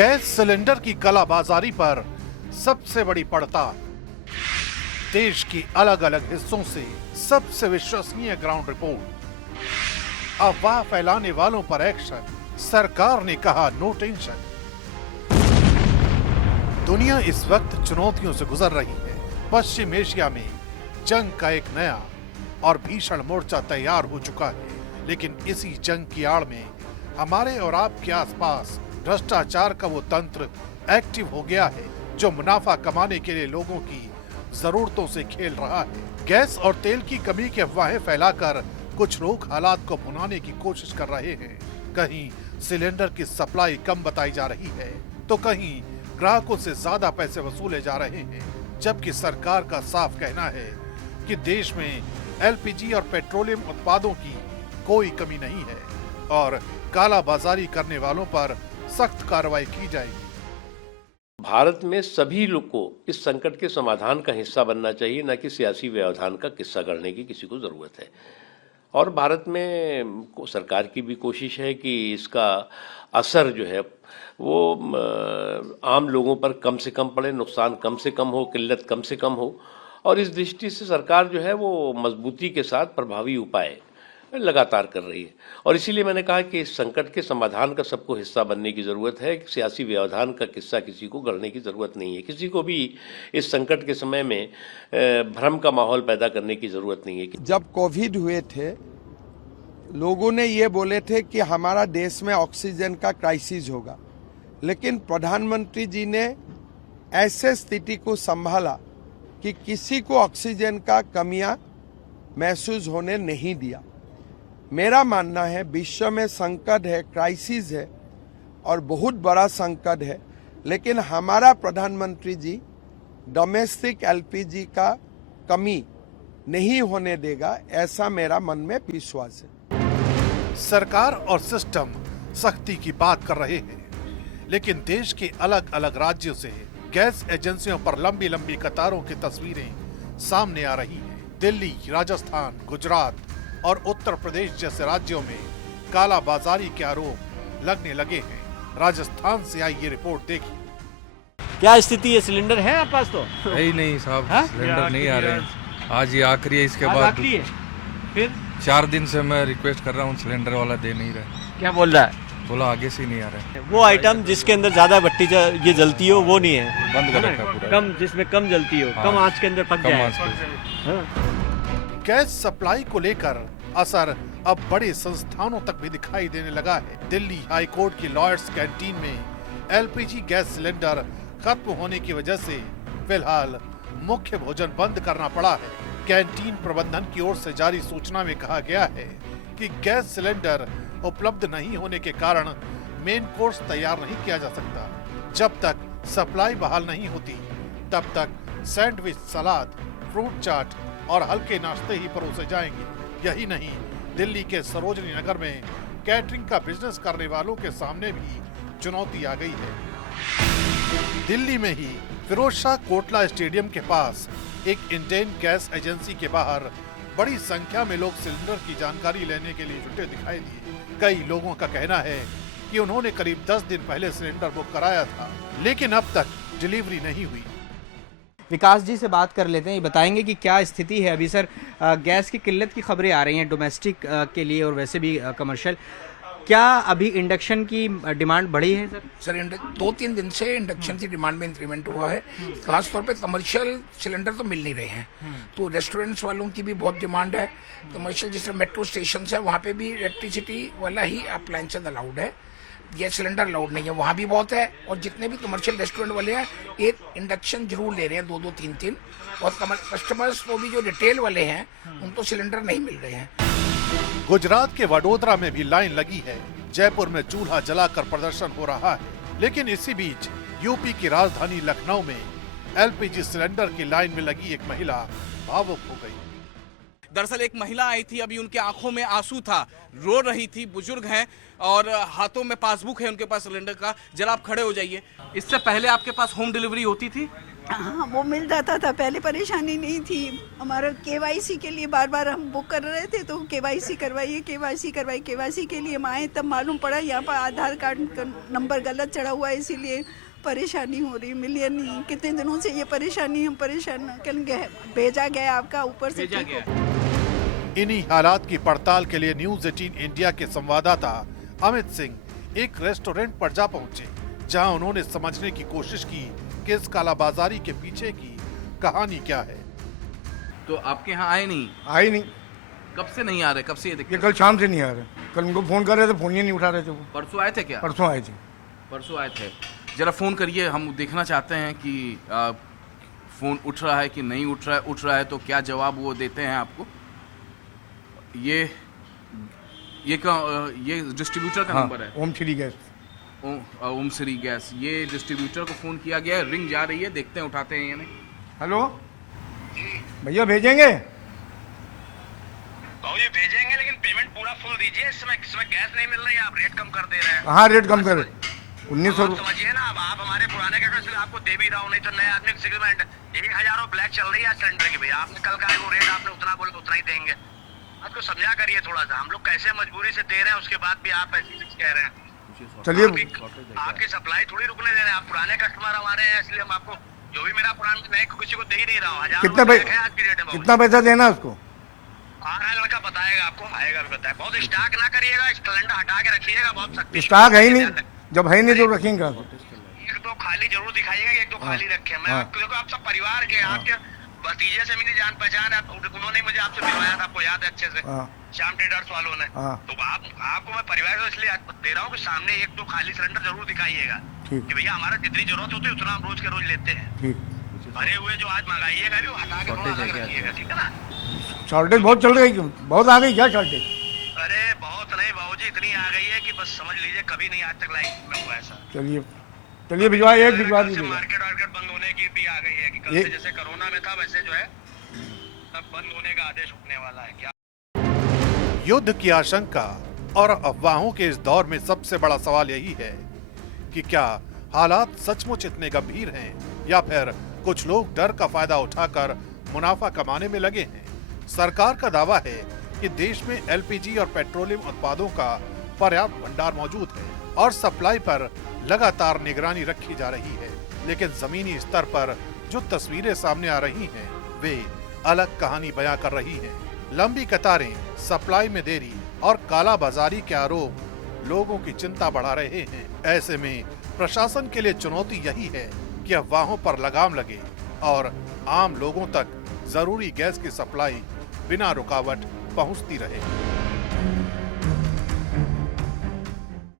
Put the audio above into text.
Gas cylinder की कालाबाजारी पर सबसे बड़ी पड़ताल। देश की अलग अलग हिस्सों से सबसे विश्वसनीय ग्राउंड रिपोर्ट। अफवाह फैलाने वालों पर एक्शन। सरकार ने कहा नो टेंशन। दुनिया इस वक्त चुनौतियों से गुजर रही है। पश्चिम एशिया में जंग का एक नया और भीषण मोर्चा तैयार हो चुका है, लेकिन इसी जंग की आड़ में हमारे और आपके आसपास भ्रष्टाचार का वो तंत्र एक्टिव हो गया है जो मुनाफा कमाने के लिए लोगों की जरूरतों से खेल रहा है। गैस और तेल की कमी की अफवाहें फैलाकर कुछ लोग हालात को भुनाने की कोशिश कर रहे हैं। कहीं सिलेंडर की सप्लाई कम बताई जा रही है तो कहीं ग्राहकों से ज्यादा पैसे वसूले जा रहे हैं, जबकि सरकार का साफ कहना है कि देश में एलपीजी और पेट्रोलियम उत्पादों की कोई कमी नहीं है और काला बाजारी करने वालों पर सख्त कार्रवाई की जाएगी। भारत में सभी लोग को इस संकट के समाधान का हिस्सा बनना चाहिए, न कि सियासी व्यवधान का किस्सा करने की किसी को ज़रूरत है। और भारत में सरकार की भी कोशिश है कि इसका असर जो है वो आम लोगों पर कम से कम पड़े, नुकसान कम से कम हो, किल्लत कम से कम हो। और इस दृष्टि से सरकार जो है वो मजबूती के साथ प्रभावी उपाय लगातार कर रही है। और इसीलिए मैंने कहा कि इस संकट के समाधान का सबको हिस्सा बनने की ज़रूरत है। सियासी व्यवधान का किस्सा किसी को गढ़ने की ज़रूरत नहीं है। किसी को भी इस संकट के समय में भ्रम का माहौल पैदा करने की ज़रूरत नहीं है। जब कोविड हुए थे, लोगों ने ये बोले थे कि हमारा देश में ऑक्सीजन का क्राइसिस होगा, लेकिन प्रधानमंत्री जी ने ऐसे स्थिति को संभाला कि किसी को ऑक्सीजन का कमियां महसूस होने नहीं दिया। मेरा मानना है विश्व में संकट है, क्राइसिस है और बहुत बड़ा संकट है, लेकिन हमारा प्रधानमंत्री जी डोमेस्टिक एलपीजी का कमी नहीं होने देगा, ऐसा मेरा मन में विश्वास है। सरकार और सिस्टम सख्ती की बात कर रहे हैं, लेकिन देश के अलग अलग राज्यों से गैस एजेंसियों पर लंबी लंबी कतारों की तस्वीरें सामने आ रही हैं। दिल्ली, राजस्थान, गुजरात और उत्तर प्रदेश जैसे राज्यों में काला बाजारी के आरोप लगने लगे हैं। राजस्थान से आई ये रिपोर्ट देखिए। क्या स्थिति है? सिलेंडर है आप पास? तो है ही नहीं साहब, सिलेंडर नहीं आ रहे हैं। आज ये आखिरी है, इसके बाद आखिरी है। फिर 4 दिन से मैं रिक्वेस्ट कर रहा हूँ, सिलेंडर वाला दे नहीं रहे। क्या बोल रहा है? बोला आगे से नहीं आ रहा है। वो आइटम जिसके अंदर ज्यादा भट्टी ये जलती हो वो नहीं है, बंद कर रखा है पूरा। कम जिसमें कम जलती हो, कम आंच के अंदर पक जाए। गैस सप्लाई को लेकर असर अब बड़े संस्थानों तक भी दिखाई देने लगा है। दिल्ली हाई कोर्ट की लॉयर्स कैंटीन में एलपीजी गैस सिलेंडर खत्म होने की वजह से फिलहाल मुख्य भोजन बंद करना पड़ा है। कैंटीन प्रबंधन की ओर से जारी सूचना में कहा गया है कि गैस सिलेंडर उपलब्ध नहीं होने के कारण मेन कोर्स तैयार नहीं किया जा सकता। जब तक सप्लाई बहाल नहीं होती तब तक सैंडविच, सलाद, फ्रूट चाट और हल्के नाश्ते ही परोसे जाएंगे। यही नहीं, दिल्ली के सरोजनी नगर में कैटरिंग का बिजनेस करने वालों के सामने भी चुनौती आ गई है। दिल्ली में ही फिरोजशाह कोटला स्टेडियम के पास एक इंडेन गैस एजेंसी के बाहर बड़ी संख्या में लोग सिलेंडर की जानकारी लेने के लिए जुटे दिखाई दिए। कई लोगों का कहना है कि उन्होंने करीब 10 दिन पहले सिलेंडर बुक कराया था, लेकिन अब तक डिलीवरी नहीं हुई। विकास जी से बात कर लेते हैं, ये बताएंगे कि क्या स्थिति है अभी। सर, गैस की किल्लत की खबरें आ रही हैं डोमेस्टिक के लिए और वैसे भी कमर्शियल। क्या अभी इंडक्शन की डिमांड बढ़ी है? सर 2-3 दिन से इंडक्शन की डिमांड में इंक्रीमेंट हुआ है। खासतौर पे कमर्शियल सिलेंडर तो मिल नहीं रहे हैं, तो रेस्टोरेंट्स वालों की भी बहुत डिमांड है। कमर्शियल जिस तरह मेट्रो स्टेशन है वहाँ पे भी इलेक्ट्रिसिटी वाला ही अप्लायंसेज अलाउड है, गैस सिलेंडर अलाउड नहीं है, वहाँ भी बहुत है। और जितने भी कमर्शियल रेस्टोरेंट वाले हैं एक इंडक्शन जरूर ले रहे हैं, 2-2, 3-3। और कस्टमर्स को भी जो रिटेल वाले हैं उनको सिलेंडर नहीं मिल रहे हैं। गुजरात के वडोदरा में भी लाइन लगी है। जयपुर में चूल्हा जलाकर प्रदर्शन हो रहा है। लेकिन इसी बीच यूपी की राजधानी लखनऊ में एलपीजी सिलेंडर की लाइन में लगी एक महिला भावुक हो गई। दरअसल एक महिला आई थी, अभी उनके आंखों में आंसू था, रो रही थी, बुजुर्ग हैं और हाथों में पासबुक है उनके पास सिलेंडर का। जरा आप खड़े हो जाइए। इससे पहले आपके पास होम डिलीवरी होती थी? हाँ, वो मिल जाता था, पहले परेशानी नहीं थी। हमारा केवाईसी के लिए बार बार हम बुक कर रहे थे, तो केवाईसी करवाइए, केवाईसी करवाइए। केवाईसी के लिए हम आए तब मालूम पड़ा यहाँ पर आधार कार्ड का नंबर गलत चढ़ा हुआ है, इसीलिए परेशानी हो रही। मिलिए नहीं, कितने दिनों से ये परेशानी, हम परेशान कल गए, भेजा गया आपका ऊपर से। इन्हीं हालात की पड़ताल के लिए न्यूज 18 इंडिया के संवाददाता अमित सिंह एक रेस्टोरेंट पर जा पहुंचे, जहां उन्होंने समझने की कोशिश की कि इस कालाबाजारी के पीछे की कहानी क्या है। तो आपके यहाँ आए नहीं? आए नहीं। कब से नहीं आ रहे? कब से ये ये दिक्कत? कल शाम से नहीं आ रहे। कल उनको फोन कर रहे थे, फोन ही नहीं उठा रहे थे वो। परसों आए थे क्या? परसों आए थे। परसों आए थे। जरा फोन करिए, हम देखना चाहते हैं कि फोन उठ रहा है कि नहीं उठ रहा है। उठ रहा है तो क्या जवाब वो देते हैं आपको। ये डिस्ट्रीब्यूटर का नंबर है। ओम श्री गैस। ओम श्री गैस। ये डिस्ट्रीब्यूटर को फोन किया गया है, रिंग जा रही है, देखते हैं उठाते हैं या नहीं। हेलो भैया, भेजेंगे? जी भेजेंगे, लेकिन पेमेंट पूरा फुल दीजिए। इस समय गैस नहीं मिल रही है, आप रेट कम कर दे रहे हैं। हाँ, रेट कम करे 1900 समझिए ना, अब आप हमारे पुराने कस्टमर आपको दे भी रहा हूँ, नहीं तो नए आदमी की सेगमेंट 1000 ब्लैक चल रही है सिलेंडर की। भैया आपने कल का वो रेट आपने उतना बोले उतना ही देंगे। आपको समझा करिए थोड़ा सा, हम लोग कैसे मजबूरी से दे रहे हैं, उसके बाद भी आप ऐसी चीज कह रहे हैं। चलिए, आपकी सप्लाई थोड़ी रुकने दे रहे हैं। आप पुराने कस्टमर हमारे हैं, इसलिए हम आपको जो भी मेरा पुराना नए किसी को दे ही नहीं रहा हूँ। कितना पैसा देना उसको? आ रहा है लड़का, बताएगा आपको, आएगा भी बताएगा। बहुत स्टॉक ना करिएगा, सिलेंडर हटा के रखिएगा। बहुत सख्ती स्टॉक है ही नहीं, जब है नहीं तो रखेंगे। एक दो खाली जरूर दिखाइएगा, एक दो खाली रखे। मैं देखो आप सब परिवार के, आपके भतीजे से मेरी जान पहचान है, उन्होंने मुझे आपसे मिलवाया था, आपको याद है अच्छे से, श्याम ट्रेडर्स वालों ने। तो आपको मैं परिवार को इसलिए दे रहा हूँ कि सामने एक दो खाली सिलेंडर जरूर दिखाइएगा कि भैया हमारा जितनी जरूरत होती है उतना हम रोज के रोज लेते हैं। भरे हुए जो आज मंगाइएगा भी वो हटा के थोड़ा अलग रखिएगा, ठीक है ना। शॉर्टेज बहुत चल रही, बहुत आ गई क्या शॉर्टेज? अरे बहुत नहीं बाबूजी, इतनी आ गई है कि बस समझ लीजिए कभी नहीं आज तक लाइफ में हुआ ऐसा। चलिए भिजवा, एक भिजवा दीजिए। मार्केट बंद होने की भी आ गई है कि कल से जैसे कोरोना में था वैसे जो है तब बंद होने का आदेश उठने वाला है। क्या युद्ध की आशंका और अफवाहों के इस दौर में सबसे बड़ा सवाल यही है कि क्या हालात सचमुच इतने गंभीर हैं या फिर कुछ लोग डर का फायदा उठाकर मुनाफा कमाने में लगे हैं। सरकार का दावा है कि देश में एलपीजी और पेट्रोलियम उत्पादों का पर्याप्त भंडार मौजूद है और सप्लाई पर लगातार निगरानी रखी जा रही है, लेकिन जमीनी स्तर पर जो तस्वीरें सामने आ रही हैं वे अलग कहानी बयां कर रही हैं। लंबी कतारें, सप्लाई में देरी और काला बाजारी के आरोप लोगों की चिंता बढ़ा रहे हैं। ऐसे में प्रशासन के लिए चुनौती यही है कि अफवाहों पर लगाम लगे और आम लोगों तक जरूरी गैस की सप्लाई बिना रुकावट पहुंचती रहे।